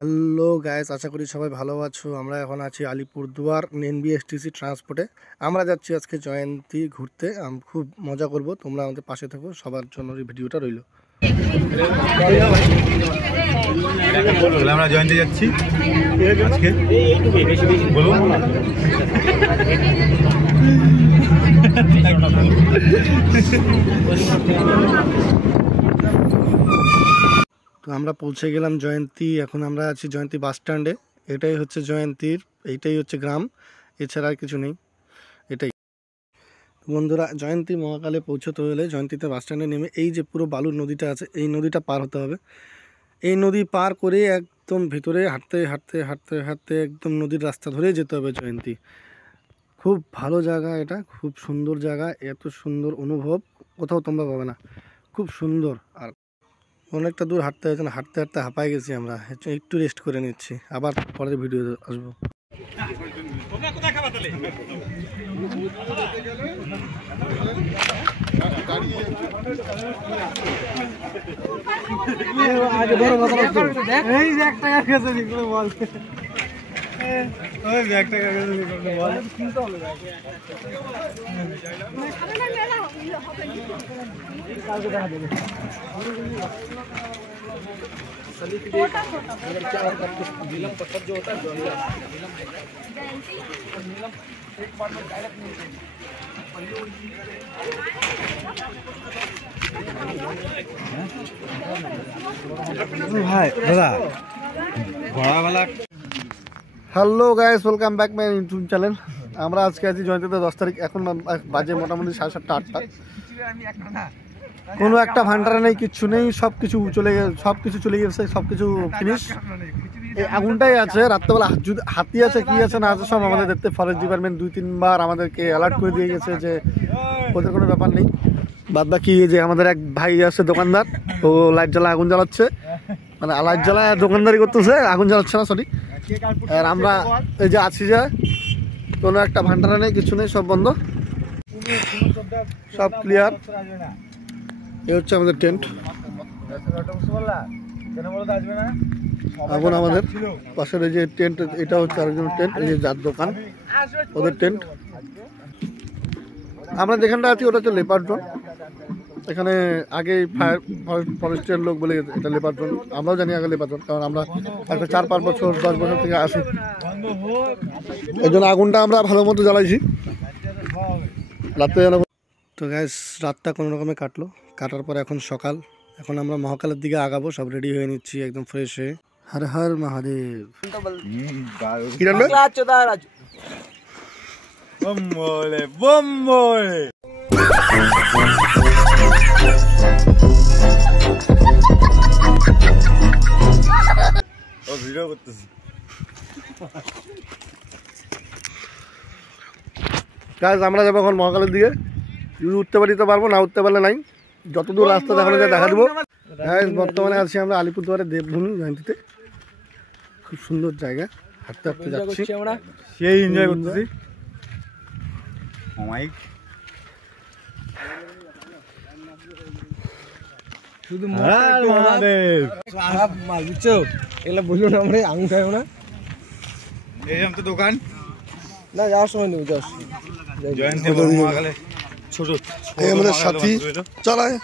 Hello guys, আশা করি সবাই ভালো আছো। আমরা এখন আছি আলিপুরদুয়ার এনবিএসটিসি ট্রান্সপোর্টে। আমরা যাচ্ছি আজকে জয়ন্তী ঘুরতে। খুব মজা করব, তোমরা আমাদের পাশে থাকো। সবার জন্য এই ভিডিওটা রইল। আমরা জয়ন্তী যাচ্ছি আজকে। বলুন তো আমরা পৌঁছে গেলাম জয়ন্তী। এখন আমরা আছি জয়ন্তী বাস স্ট্যান্ডে। এটাই হচ্ছে জয়ন্তীর, এইটাই হচ্ছে গ্রাম, এছাড়া আর কিছু নেই। এটাই বন্ধুরা, জয়ন্তী মহাকালে পৌঁছতে হলে জয়ন্তীতে বাস স্ট্যান্ডে নেমে এই যে পুরো বালুর নদীটা আছে, এই নদীটা পার হতে হবে। এই নদী পার করে একদম ভিতরে হাঁটতে হাঁটতে হাঁটতে হাঁটতে একদম নদীর রাস্তা ধরে যেতে হবে জয়ন্তী। খুব ভালো জায়গা, এটা খুব সুন্দর জায়গা। এত সুন্দর অনুভব কোথাও তোমরা পাবে না, খুব সুন্দর। আর অনেকটা দূর হাঁটতে হয়েছে না, হাঁটতে হাঁটতে হাঁপাই গেছি আমরা। একটু রেস্ট করে নিচ্ছি, আবার পরের ভিডিও আসবো। Hello guys, welcome back my YouTube channel. আমরা আজকে আছি জয়ন্তীতে 10 তারিখ। এখন বাজে মোটামুটি 7:30 8টা। কোনো একটা ভান্ডারে নেই, কিচ্ছু নেই, সব কিছু চলে গেছে, সব কিছু ফিনিশ। এই আগুনটাই আছে। রাত্রেবেলা হাতি আছে কি আছে না আছে সব আমাদের দেখতে ফরেস্ট ডিপার্টমেন্ট 2-3 বার আমাদেরকে অ্যালার্ট করে দিয়ে গেছে যে ওদের কোনো ব্যাপার নেই। বাদ বাকি যে আমাদের এক ভাই আছে দোকানদার, ও লাইট জ্বালা আগুন জ্বালাচ্ছে, মানে লাইট জ্বালায় দোকানদারি করতেছে, আগুন জ্বালাচ্ছে না, সরি। আর আমরা এই যে আছি, যে কোনো একটা ভান্ডারা নেই, কিছু নেই, সব বন্ধ, সব ক্লিয়ার। এই হচ্ছে আমাদের টেন্ট। এখন আমাদের পাশের এই যে টেন্ট, এটা হচ্ছে আরেকজন টেন্ট, এই যে যার দোকান ওদের টেন্ট। আমরা যেখানটা আছি ওটা হচ্ছে লেপার জোন। এখানে আগে ফায়ার ফরেস্টের লোক বলে এটা লেপার জোন। আমরাও জানি আগে লেপার জোন, কারণ আমরা একটা 4-5 বছর 10 বছর থেকে আসি। এই জন্য আগুনটা আমরা ভালো মতো জ্বালাইছি রাত্রে। তো গ্যাস, রাতটা কোনো রকমে কাটার পর এখন সকাল। এখন আমরা মহাকালের দিকে আগাবো, সব রেডি হয়ে নিচ্ছি একদম ফ্রেশ হয়ে। হর হর মহাদেব। আমরা যাবো এখন মহাকালের দিকে। যদি উঠতে পারি তো পারবো, না উঠতে পারলে নাই। যতদূর রাস্তা দেখানো যায় দেখা দেবো। বর্তমানে আছি আমরা আলিপুরদুয়ারের দেবভূমি জয়ন্তীতে। খুব সুন্দর জায়গা, হাঁটতে হাঁটতে যাচ্ছি, আমরা সেই এনজয় করতেছি। শুধু এগুলো বললো না, আমরা আঙুল খাইও না। এই তো দোকান না, যাওয়ার সময় নেই, ছোট আমাদের সাথী চালায়।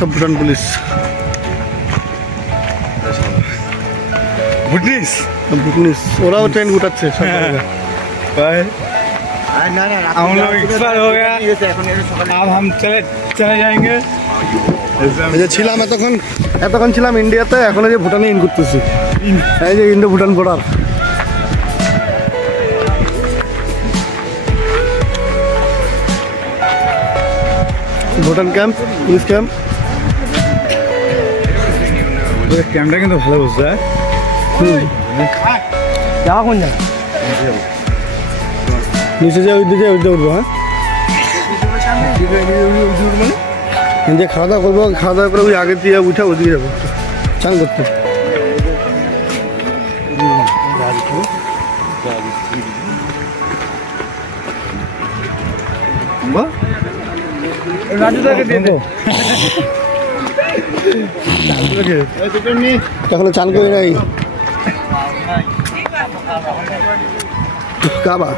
সব ভুটান পুলিশ, ভুটনিস, ওরাও ট্রেন গুটাচ্ছে। हम लोग एक्सपायर हो गया, अब हम चले जाएंगे। ছিলাম এতক্ষণ ছিলাম ইন্ডিয়াতে, এখন যে ভুটানে ইন করতেছি। এই যে Indo Bhutan border. Bhutan camp, police camp. Camera কিন্তু ভালো বুঝছে। যাওয়া কোন জায়গা? নিচে যাও, ওই দিকে উঠবো। হ্যাঁ, যে খাওয়া দাওয়া করবো, খাওয়া দাওয়া করে ওই আগের দিয়ে উঠে ওদিকে যাবো চান করতে। এখনো চান করে নাই কাবা।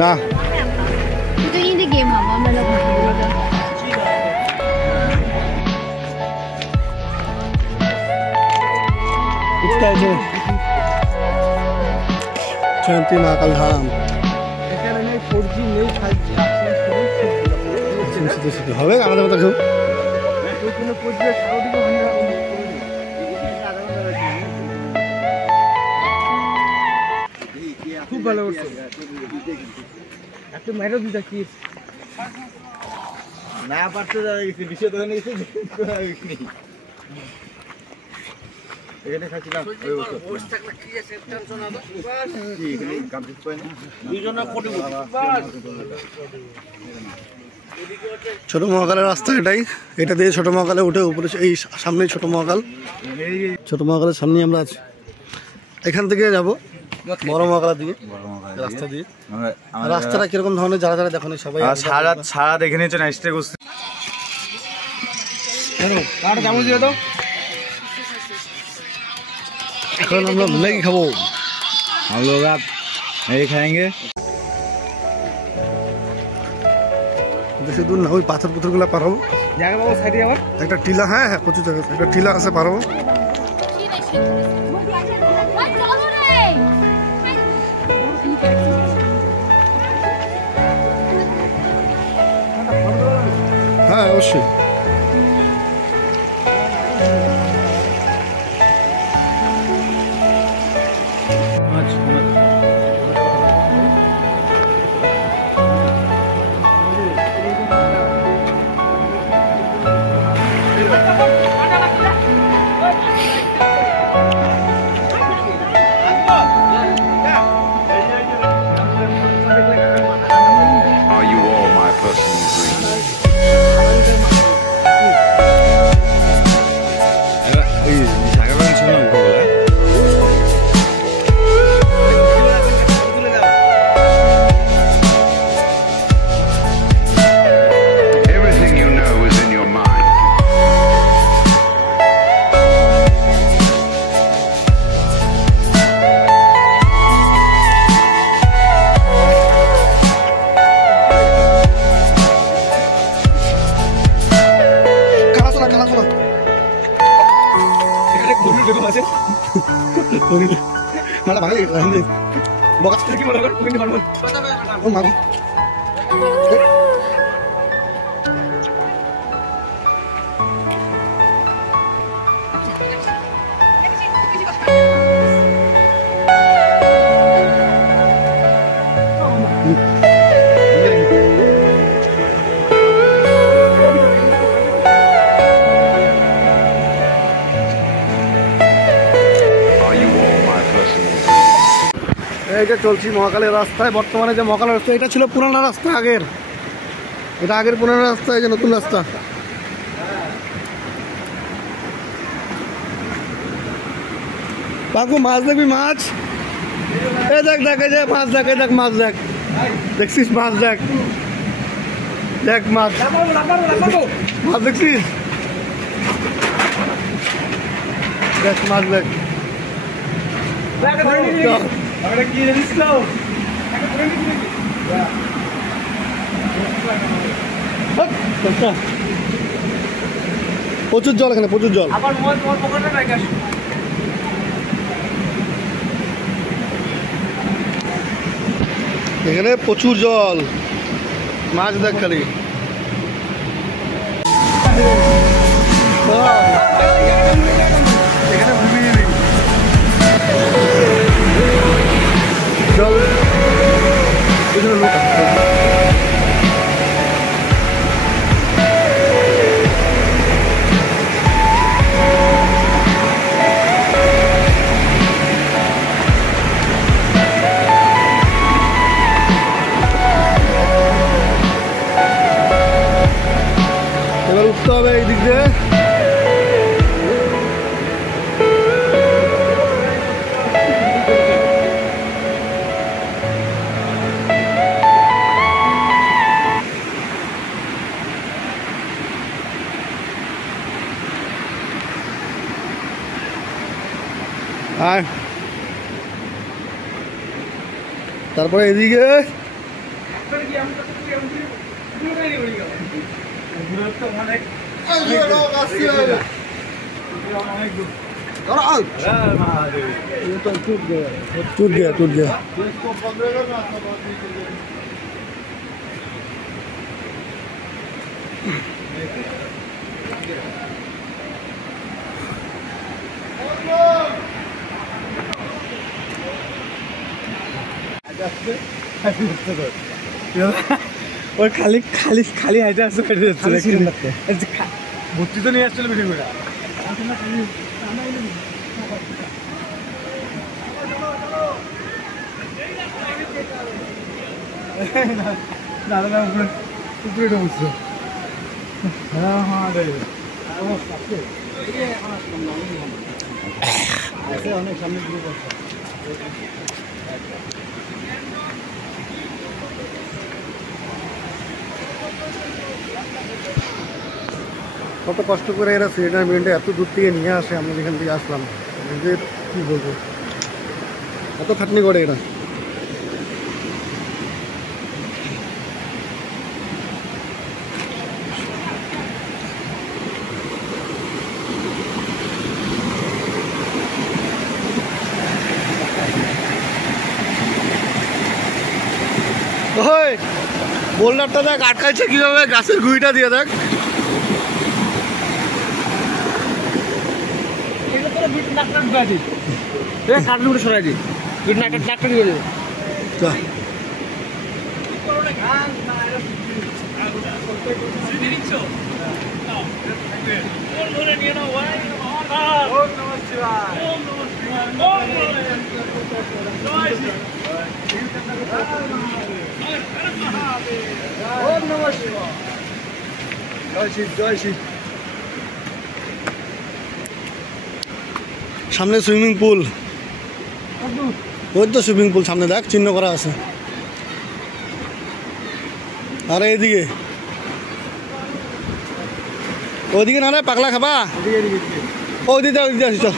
না itu ini game apa malah জয়ন্তী মহাকাল ধাম হবে আমাদের মতো কেউ খুব ভালো করছে। একটু মেরো দিতে কি না পারতে বিষয় ধরে নিয়েছে এখানে খাচ্ছিলাম ছোট মহাকালের রাস্তা এটাই, এটা দিয়ে ছোট মহাকালে উঠে উপরে এই সামনেই ছোট মহাকাল। ছোট মহাকালের সামনে আমরা আছি, এখান থেকে যাবো বড় মহাকালের দিকে রাস্তা দিয়ে। রাস্তাটা কিরকম ধরনের যারা যারা দেখেন সবাই সারা দেখে নিয়েছে না স্টে করছে। এখন আমরা ম্যাগি খাবো, हम लोग आप नहीं खाएंगे। বেশি দূর না, ওই পাথর পুথরগুলো পারবো একটা টিলা। হ্যাঁ হ্যাঁ প্রচুর জায়গা একটা টিলা আছে পারবো। হ্যাঁ অবশ্যই। Are you all my personal dreams? Everything you know is in your mind. Are you all my personal dreams? এই যে চলছি মহাকালের রাস্তায়। বর্তমানে যে মহাকালের রাস্তা, এটা ছিল পুরানো রাস্তা আগের, এটা আগের পুরানো রাস্তা, এই যে নতুন রাস্তা। বাবু মাছ দেখবি? মাছ এই দেখ, দেখ এই যে মাছ, দেখ এই দেখ মাছ, দেখ দেখছিস মাছ, দেখ দেখ মাছ, মাছ দেখছিস? দেখ মাছ, দেখ প্রচুর জল এখানে, প্রচুর জল। আবার মোর পকেটে রাখি আসো। এখানে প্রচুর জল, মাছ দেখ খালি। এখানে ঘুমিয়ে নেই জল, এখানে লোক আছে। এবার উঠতে হবে এই দিক দিয়ে। আর তারপরে এদিকে टूट गया ওই খালি খালি খালি হাইটা আসছে কেটে যাচ্ছে ভর্তি তো নিয়ে আসছিল ভিডিওটা দাদা না উপরে উপরে ঢুকছে হ্যাঁ হ্যাঁ অনেক সামনে দিকে কত কষ্ট করে এরা সিলিন্ডার মিলিন্ডার এত দূর থেকে নিয়ে আসে, আমরা যেখান থেকে আসলাম এদের কী বলবো, এত খাটনি করে এরা। ওই বোল্ডারটা দেখ আটকাইছে কিভাবে, গাছের গুঁড়িটা দিয়ে দেখ। কাটলে সরাই দিই ডাক্তার দিয়ে দেবে জয় শিব। সামনে সুইমিং পুল, ওই তো সুইমিং পুল সামনে দেখ চিহ্ন করা আছে। আরে এদিকে ওইদিকে না রে পাগলা খাবা, ওইদিকে ওইদিকে আসি চল।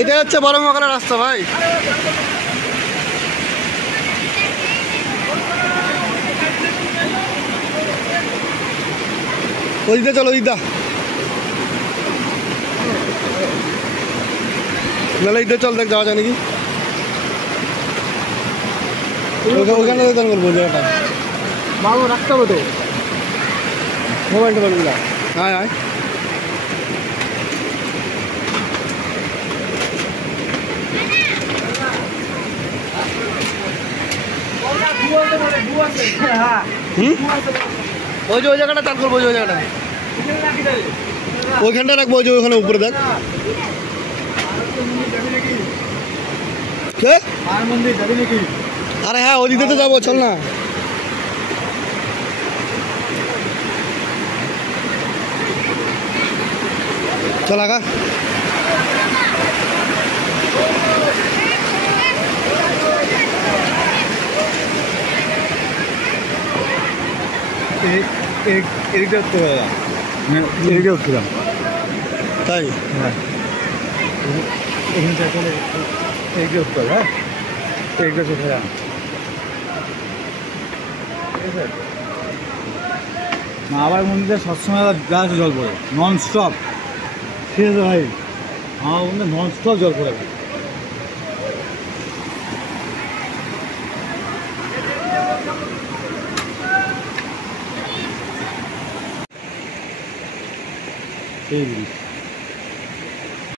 এটাই হচ্ছে বড় মকলা রাস্তা ভাই। ওইদিকে চলো, ওইদিকটা নাহলে এইটা চল দেখ যাওয়া যায় নাকি, ওইখানে দান করবো জায়গাটা। বাবু রাখতে হবে তো মোবাইলটা বলবি না। হ্যাঁ হ্যাঁ ওই যে ওই জায়গাটা চান করবো, ওই জায়গাটা ওইখানটা রাখবো, ওই যে ওইখানে উপরে দেখ। কে মন্দির যাবি নাকি? আরে হ্যাঁ ওইদিকে তো যাবো, চল না। চল আগা। এদিকটা উঠতে পারলাম, এদিকে উঠছিলাম তাই। হ্যাঁ এখানে চলে এগিয়ে উঠতে হবে, হ্যাঁ এগিয়ে চলে যান, ঠিক আছে। মামাবাড়ি মন্দিরে সবসময় গাছ জল পড়ে নন স্টপ, ঠিক আছে ভাই, আমার মন্দিরে নন স্টপ জল পড়ে ভাই। এই